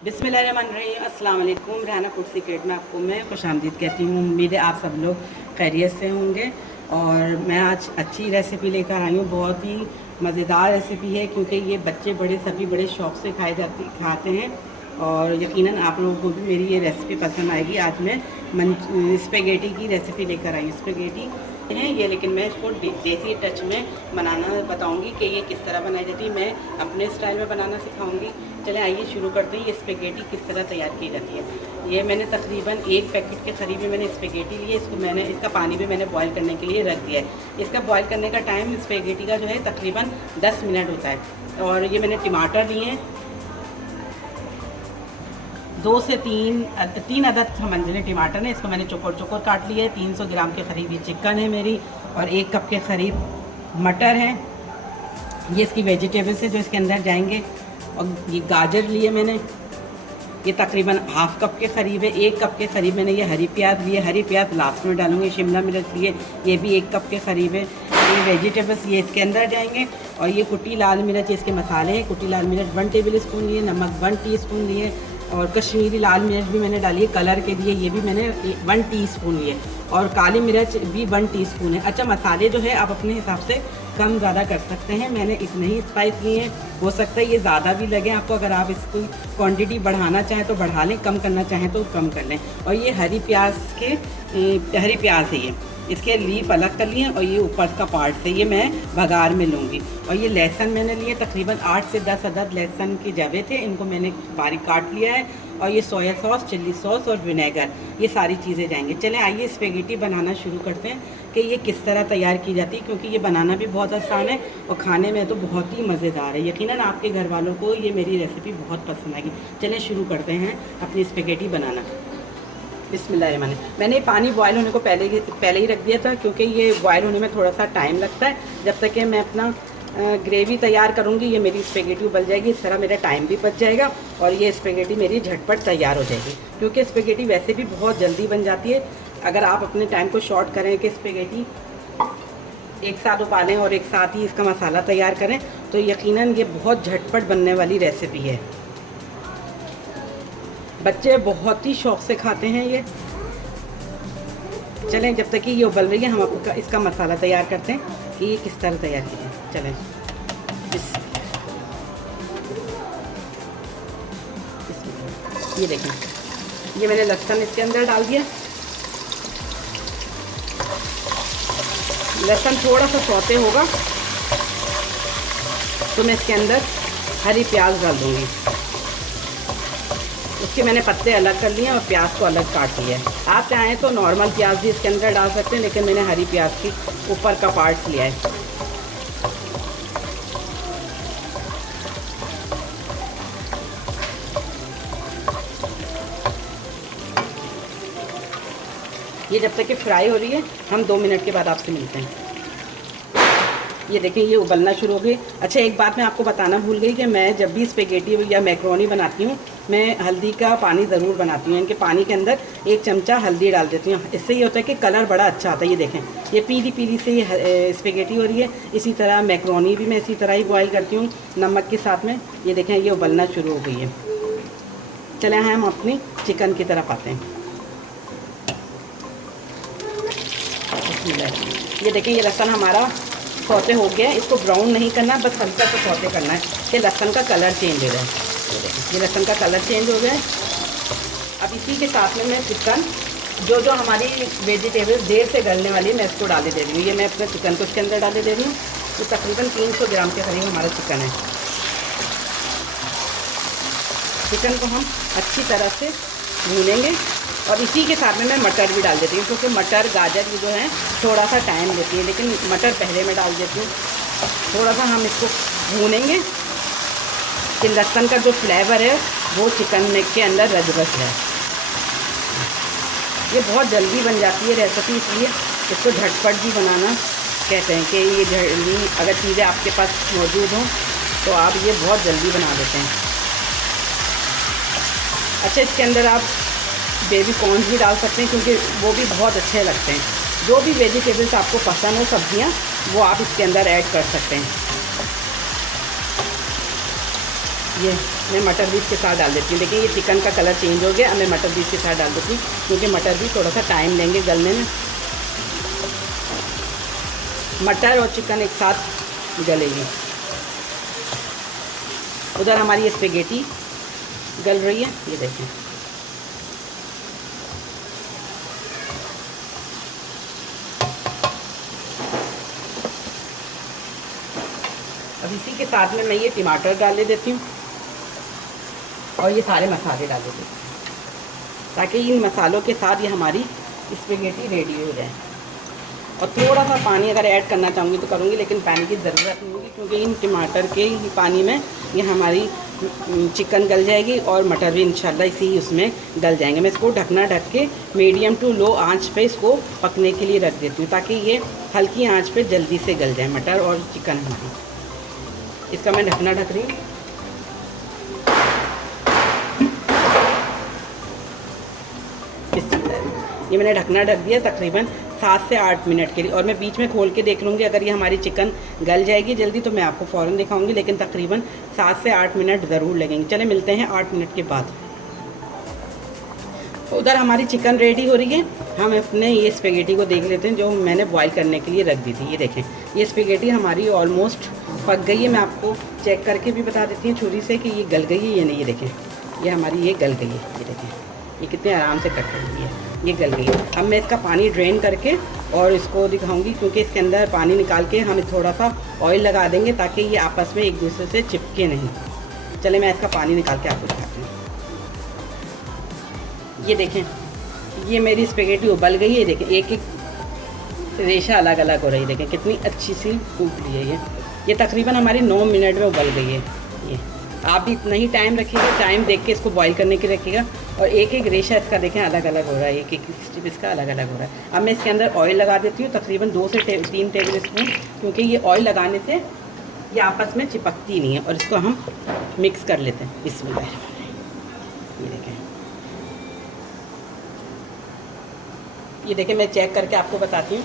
बिस्मिल्लाहिर्रहमानिर्रहीम। अस्सलाम वालेकुम। रहना फूड सीक्रेट में आपको मैं खुशामदीद कहती हूँ। उम्मीद है आप सब लोग खैरियत से होंगे। और मैं आज अच्छी रेसिपी लेकर आई हूँ, बहुत ही मज़ेदार रेसिपी है क्योंकि ये बच्चे बड़े सभी बड़े शौक़ से खाते हैं और यकीनन आप लोगों को भी मेरी ये रेसिपी पसंद आएगी। आज मैं स्पेगेटी की रेसिपी लेकर आई हूँ। स्पेगेटी हैं ये, लेकिन मैं इसको देसी टच में बनाना बताऊंगी कि ये किस तरह बनाई जाती है। मैं अपने स्टाइल में बनाना सिखाऊंगी। चलें आइए शुरू करते हैं। ये स्पेगेटी किस तरह तैयार की जाती है। ये मैंने तकरीबन 1 पैकेट के करीब मैंने स्पेगेटी लिए। इसका पानी भी मैंने बॉईल करने के लिए रख दिया है। इसका बॉईल करने का टाइम स्पेगेटी का जो है तकरीबन 10 मिनट होता है। और ये मैंने टमाटर लिए हैं 2 से 3 अदद मंजिले टमाटर है। इसको मैंने चौकोर काट लिया है। 300 ग्राम के करीब ये चिकन है मेरी, और 1 कप के करीब मटर है। ये इसकी वेजिटेबल्स है जो इसके अंदर जाएंगे। और ये गाजर लिए मैंने, ये तकरीबन हाफ़ कप के करीब है। 1 कप के करीब मैंने ये हरी प्याज लिए, हरी प्याज लास्ट में डालूंगी। शिमला मिर्च लिए, ये भी 1 कप के करीब है। ये वेजिटेबल्स ये इसके अंदर जाएंगे। और ये कुटी लाल मिर्च, इसके मसाले हैं। कुटी लाल मिर्च 1 टेबल स्पून लिए, नमक 1 टीस्पून लिए, और कश्मीरी लाल मिर्च भी मैंने डाली है कलर के लिए, ये भी मैंने 1 टीस्पून लिए, और काली मिर्च भी 1 टीस्पून है। अच्छा, मसाले जो है आप अपने हिसाब से कम ज़्यादा कर सकते हैं। मैंने इतने ही स्पाइस लिए हैं। हो सकता है ये ज़्यादा भी लगे आपको। अगर आप इसको क्वांटिटी बढ़ाना चाहें तो बढ़ा लें, कम करना चाहें तो कम कर लें। और ये हरी प्याज है ये, इसके लीफ अलग कर लिए, और ये ऊपर का पार्ट से ये मैं भगार में लूँगी। और ये लहसुन मैंने लिए तकरीबन 8 से 10 अदद लहसुन के जवे थे, इनको मैंने बारीक काट लिया है। और ये सोया सॉस, चिल्ली सॉस और विनेगर, ये सारी चीज़ें जाएंगे। चलें आइए स्पेगेटी बनाना शुरू करते हैं कि ये किस तरह तैयार की जाती है, क्योंकि ये बनाना भी बहुत आसान है और खाने में तो बहुत ही मज़ेदार है। यकीनन आपके घर वालों को ये मेरी रेसिपी बहुत पसंद आएगी। चलें शुरू करते हैं अपनी स्पेगेटी बनाना। बिस्मिल्लाहिर्रहमानिर्रहीम। मैंने पानी बॉयल होने को पहले ही रख दिया था, क्योंकि ये बॉयल होने में थोड़ा सा टाइम लगता है। जब तक कि मैं अपना ग्रेवी तैयार करूँगी ये मेरी स्पेगेटी उबल जाएगी। इस तरह मेरा टाइम भी बच जाएगा और ये स्पेगेटी मेरी झटपट तैयार हो जाएगी, क्योंकि स्पेगेटी वैसे भी बहुत जल्दी बन जाती है। अगर आप अपने टाइम को शॉर्ट करें कि स्पेगेटी एक साथ उबालें और एक साथ ही इसका मसाला तैयार करें, तो यकीनन ये बहुत झटपट बनने वाली रेसिपी है। बच्चे बहुत ही शौक़ से खाते हैं ये। चलें जब तक कि ये उबल रही है हम आपको इसका मसाला तैयार करते हैं कि ये किस तरह तैयार किया है। चलें ये देखें, ये मैंने लहसुन इसके अंदर डाल दिया। लहसुन थोड़ा सा सौते होगा तो मैं इसके अंदर हरी प्याज डाल दूँगी। उसके मैंने पत्ते अलग कर लिए और प्याज को अलग काट लिया है। आप चाहें तो नॉर्मल प्याज भी इसके अंदर डाल सकते हैं, लेकिन मैंने हरी प्याज की ऊपर का पार्ट लिया है। ये जब तक कि फ्राई हो रही है हम 2 मिनट के बाद आपसे मिलते हैं। ये देखें ये उबलना शुरू हो गई। अच्छा, एक बात मैं आपको बताना भूल गई कि मैं जब भी स्पेगेटी या मैक्रोनी बनाती हूँ मैं हल्दी का पानी ज़रूर बनाती हूँ। इनके पानी के अंदर 1 चमचा हल्दी डाल देती हूँ। इससे ये होता है कि कलर बड़ा अच्छा आता है। ये देखें ये पीली पीली से ये स्पेगेटी हो रही है। इसी तरह मैक्रोनी भी मैं इसी तरह ही बॉयल करती हूँ नमक के साथ में। ये देखें ये उबलना शुरू हो गई है। चलें हम अपनी चिकन की तरफ आते हैं। ये देखें ये लहसुन हमारा सौते हो गया है। इसको ब्राउन नहीं करना, बस हल्का सा सौते करना है कि लहसुन का कलर चेंज हो जाए। ये देखें ये लहसुन का कलर चेंज हो गया है। अब इसी के साथ में मैं चिकन जो हमारी वेजिटेबल्स देर से गलने वाली है मैं इसको डाले दे रही हूँ। ये मैं अपने चिकन को इसके अंदर डाले दे रही हूँ। तो तकरीबन 300 ग्राम के करीब हमारा चिकन है। चिकन को हम अच्छी तरह से भूनेंगे और इसी के साथ में मैं मटर भी डाल देती हूँ, क्योंकि मटर गाजर ये जो है थोड़ा सा टाइम लेती है, लेकिन मटर पहले मैं डाल देती हूँ। थोड़ा सा हम इसको भूनेंगे कि लहसुन का जो फ्लेवर है वो चिकन में के अंदर रच बस है। ये बहुत जल्दी बन जाती है रेसिपी, इसलिए इसको झटपट भी बनाना कहते हैं कि ये जल्दी अगर चीज़ें आपके पास मौजूद हों तो आप ये बहुत जल्दी बना देते हैं। अच्छा, इसके अंदर आप बेबी कॉर्न्स भी डाल सकते हैं, क्योंकि वो भी बहुत अच्छे लगते हैं। जो भी वेजिटेबल्स आपको पसंद हो सब्जियां वो आप इसके अंदर ऐड कर सकते हैं। ये मैं मटर भी इसके साथ डाल देती हूँ। देखिए ये चिकन का कलर चेंज हो गया। अब मैं मटर भी इसके साथ डाल देती हूँ क्योंकि मटर भी थोड़ा सा टाइम लेंगे गलने में। मटर और चिकन एक साथ गलेगी। उधर हमारी ये स्पेगेटी गल रही है, ये देखें। अब इसी के साथ में मैं ये टमाटर डाल देती हूँ और ये सारे मसाले डाल देती हूँ ताकि इन मसालों के साथ ये हमारी स्पेगेटी रेडी हो जाए। और थोड़ा सा पानी अगर ऐड करना चाहूँगी तो करूँगी, लेकिन पानी की ज़रूरत नहीं होगी क्योंकि इन टमाटर के ही पानी में ये हमारी चिकन गल जाएगी और मटर भी इंशाल्लाह इसी उसमें गल जाएंगे। मैं इसको ढकना ढक के मीडियम टू लो आंच पे इसको पकने के लिए रख देती हूँ ताकि ये हल्की आंच पे जल्दी से गल जाए मटर और चिकन हमारी। इसका मैं ढकना ढक रही हूँ। ये मैंने ढकना ढक दिया तकरीबन 7 से 8 मिनट के लिए, और मैं बीच में खोल के देख लूँगी। अगर ये हमारी चिकन गल जाएगी जल्दी तो मैं आपको फ़ौरन दिखाऊंगी, लेकिन तकरीबन 7 से 8 मिनट ज़रूर लगेंगे। चले मिलते हैं 8 मिनट के बाद। उधर हमारी चिकन रेडी हो रही है। हम अपने ये स्पेगेटी को देख लेते हैं जो मैंने बॉईल करने के लिए रख दी थी। ये देखें ये स्पेगेटी हमारी ऑलमोस्ट पक गई है। मैं आपको चेक करके भी बता देती हूँ छुरी से कि ये गल गई है या नहीं। ये देखें ये हमारी ये गल गई है। ये देखें ये कितने आराम से कट रही है, ये गल गई है। अब मैं इसका पानी ड्रेन करके और इसको दिखाऊंगी क्योंकि इसके अंदर पानी निकाल के हम थोड़ा सा ऑयल लगा देंगे ताकि ये आपस में एक दूसरे से चिपके नहीं। चले मैं इसका पानी निकाल के आपको दिखाती हूँ। ये देखें ये मेरी स्पेगेटी उबल गई है। देखें एक एक रेशा अलग अलग हो रही है। देखें कितनी अच्छी सी उबली है ये तकरीबन हमारी 9 मिनट में उबल गई है। ये आप भी इतना ही टाइम रखिएगा, टाइम देख के इसको बॉईल करने के रखिएगा। और एक एक रेशा इसका देखें अलग अलग हो रहा है, एक एक स्टिप इसका अलग अलग हो रहा है। अब मैं इसके अंदर ऑयल लगा देती हूँ तकरीबन 2 से 3 टेबल स्पून, क्योंकि ये ऑयल लगाने से ये आपस में चिपकती नहीं है। और इसको हम मिक्स कर लेते हैं। बिस्मिल्लाह। ये देखें मैं चेक करके आपको बताती हूँ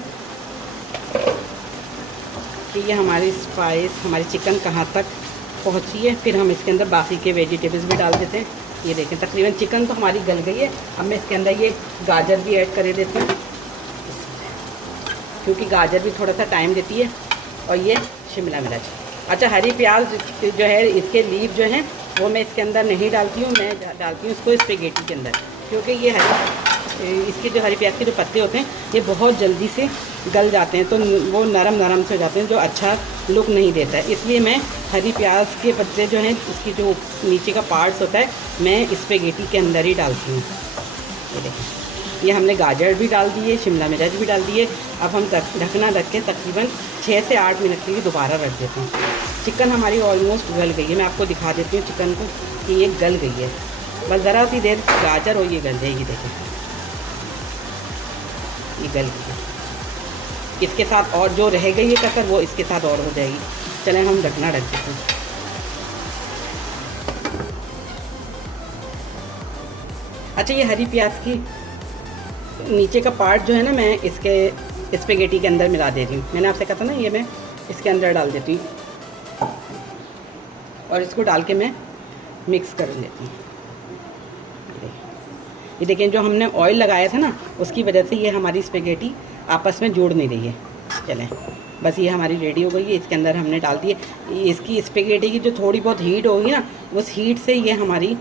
कि ये हमारी स्पाइस हमारी चिकन कहाँ तक पहुँची है। फिर हम इसके अंदर बाकी के वेजिटेबल्स भी डाल देते हैं। ये देखें तकरीबन चिकन तो हमारी गल गई है। अब मैं इसके अंदर ये गाजर भी ऐड कर देती हूँ क्योंकि गाजर भी थोड़ा सा टाइम देती है। और ये शिमला मिर्च। अच्छा हरी प्याज जो है इसके लीव जो हैं वो मैं इसके अंदर नहीं डालती हूँ, मैं डालती हूँ इसको स्पेगेटी के अंदर, क्योंकि ये इसके जो हरी प्याज के जो पत्ते होते हैं ये बहुत जल्दी से गल जाते हैं तो वो नरम नरम से हो जाते हैं जो अच्छा लुक नहीं देता है। इसलिए मैं हरी प्याज के पत्ते जो हैं इसकी जो नीचे का पार्ट्स होता है मैं स्पेगेटी के अंदर ही डालती हूँ। ये देखें ये हमने गाजर भी डाल दिए, शिमला मिर्च भी डाल दिए। अब हम ढकना ढक के तकरीबन 6 से 8 मिनट के लिए दोबारा रख देते हैं। चिकन हमारी ऑलमोस्ट गल गई है। मैं आपको दिखा देती हूँ चिकन को कि ये गल गई है। बस ज़रा सी देर गाजर और ये गल जाएगी। देखें ये गल गई है। इसके साथ और जो रह गई है कसर वो इसके साथ और हो जाएगी। चलें हम ढकना ढक देते हैं। अच्छा ये हरी प्याज की नीचे का पार्ट जो है ना मैं इसके स्पेगेटी के अंदर मिला दे रही हूँ। मैंने आपसे कहा था ना ये मैं इसके अंदर डाल देती हूँ और इसको डाल के मैं मिक्स कर लेती हूँ। ये देखिए जो हमने ऑयल लगाया था ना उसकी वजह से ये हमारी स्पेगेटी आपस में जोड़ नहीं रही है। चलें बस ये हमारी रेडी हो गई है। इसके अंदर हमने डाल दिए। इसकी स्पेगेटी की जो थोड़ी बहुत हीट होगी ना उस हीट से ये हमारी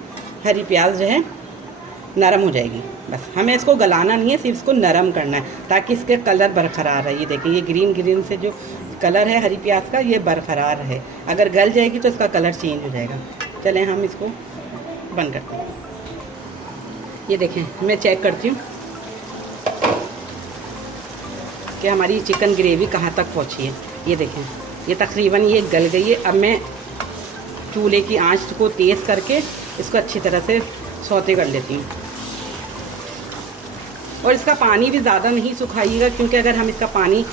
हरी प्याज जो है नरम हो जाएगी। बस हमें इसको गलाना नहीं है, सिर्फ इसको नरम करना है ताकि इसके कलर बरकरार रहे। ये देखिए ये ग्रीन ग्रीन से जो कलर है हरी प्याज का ये बरकरार है। अगर गल जाएगी तो इसका कलर चेंज हो जाएगा। चलें हम इसको बंद करते हैं। ये देखें मैं चेक करती हूँ कि हमारी चिकन ग्रेवी कहाँ तक पहुँची है। ये देखें ये तकरीबन ये गल गई है। अब मैं चूल्हे की आंच को तेज़ करके इसको अच्छी तरह से सौते कर लेती हूँ। और इसका पानी भी ज़्यादा नहीं सुखाइएगा क्योंकि अगर हम इसका पानी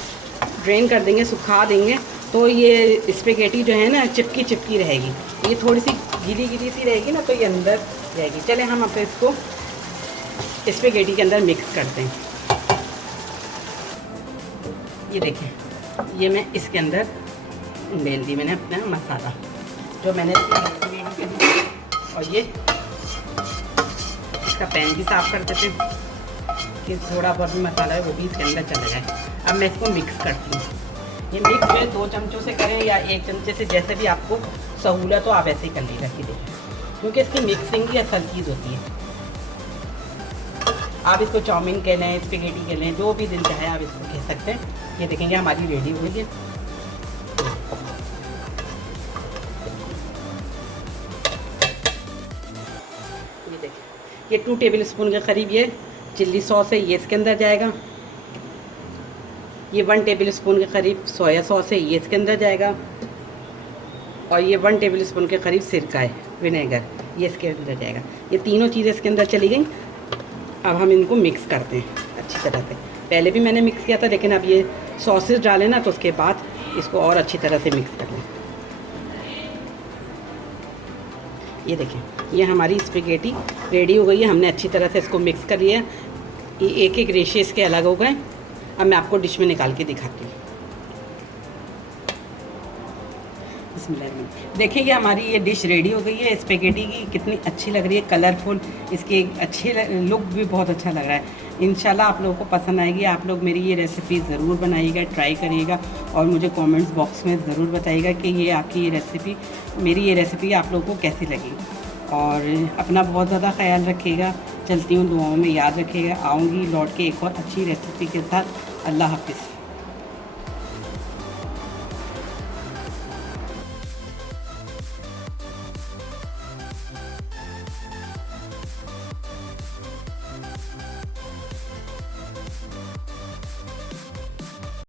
ड्रेन कर देंगे सुखा देंगे तो ये स्पेगेटी जो है ना चिपकी चिपकी रहेगी। ये थोड़ी सी गीली गीली सी रहेगी ना तो ये अंदर रहेगी। चलें हम अपने इसको स्पेगेटी के अंदर मिक्स करते हैं। ये देखें ये मैं इसके अंदर डाल दी मैंने अपना मसाला जो मैंने और ये इसका पैन भी साफ़ कर देते हैं कि थोड़ा बहुत भी मसाला है वो भी इसके अंदर चला जाए। अब मैं इसको मिक्स करती हूँ। ये मिक्स जो है 2 चमचों से करें या 1 चमचे से, जैसे भी आपको सहूलत हो आप ऐसे ही कर लीजिए कि देखिए, क्योंकि इसकी मिक्सिंग ही असल चीज़ होती है। आप इसको चाउमीन कह लें, स्पेगेटी कह लें, जो भी दिल चाहे आप इसको कह सकते हैं। ये देखेंगे हमारी रेडी हो गई है। ये देखिए, ये 2 टेबल स्पून के करीब ये चिल्ली सॉस है, ये इसके अंदर जाएगा। ये 1 टेबल स्पून के करीब सोया सॉस है, ये इसके अंदर जाएगा। और ये 1 टेबल स्पून के करीब सिरका है, विनेगर, ये इसके अंदर जाएगा। ये तीनों चीज़ें इसके अंदर चली गई। अब हम इनको मिक्स करते हैं अच्छी तरह से। पहले भी मैंने मिक्स किया था, लेकिन अब ये सॉसेस डालें ना, तो उसके बाद इसको और अच्छी तरह से मिक्स कर लें। ये देखें, ये हमारी स्पेगेटी रेडी हो गई है। हमने अच्छी तरह से इसको मिक्स कर लिया। ये एक एक रेशे इसके अलग हो गए। अब मैं आपको डिश में निकाल के दिखाती हूँ। देखिए, ये हमारी ये डिश रेडी हो गई है स्पेगेटी की। कितनी अच्छी लग रही है, कलरफुल, इसकी अच्छी लुक भी बहुत अच्छा लग रहा है। इंशाल्लाह आप लोगों को पसंद आएगी। आप लोग मेरी ये रेसिपी ज़रूर बनाइएगा, ट्राई करिएगा और मुझे कमेंट्स बॉक्स में ज़रूर बताइएगा कि ये आपकी ये रेसिपी, मेरी ये रेसिपी आप लोगों को कैसी लगी। और अपना बहुत ज़्यादा ख्याल रखिएगा। चलती हूँ, दुआओं में याद रखिएगा। आऊँगी लौट के एक और अच्छी रेसिपी के साथ। अल्लाह हाफ़िज़।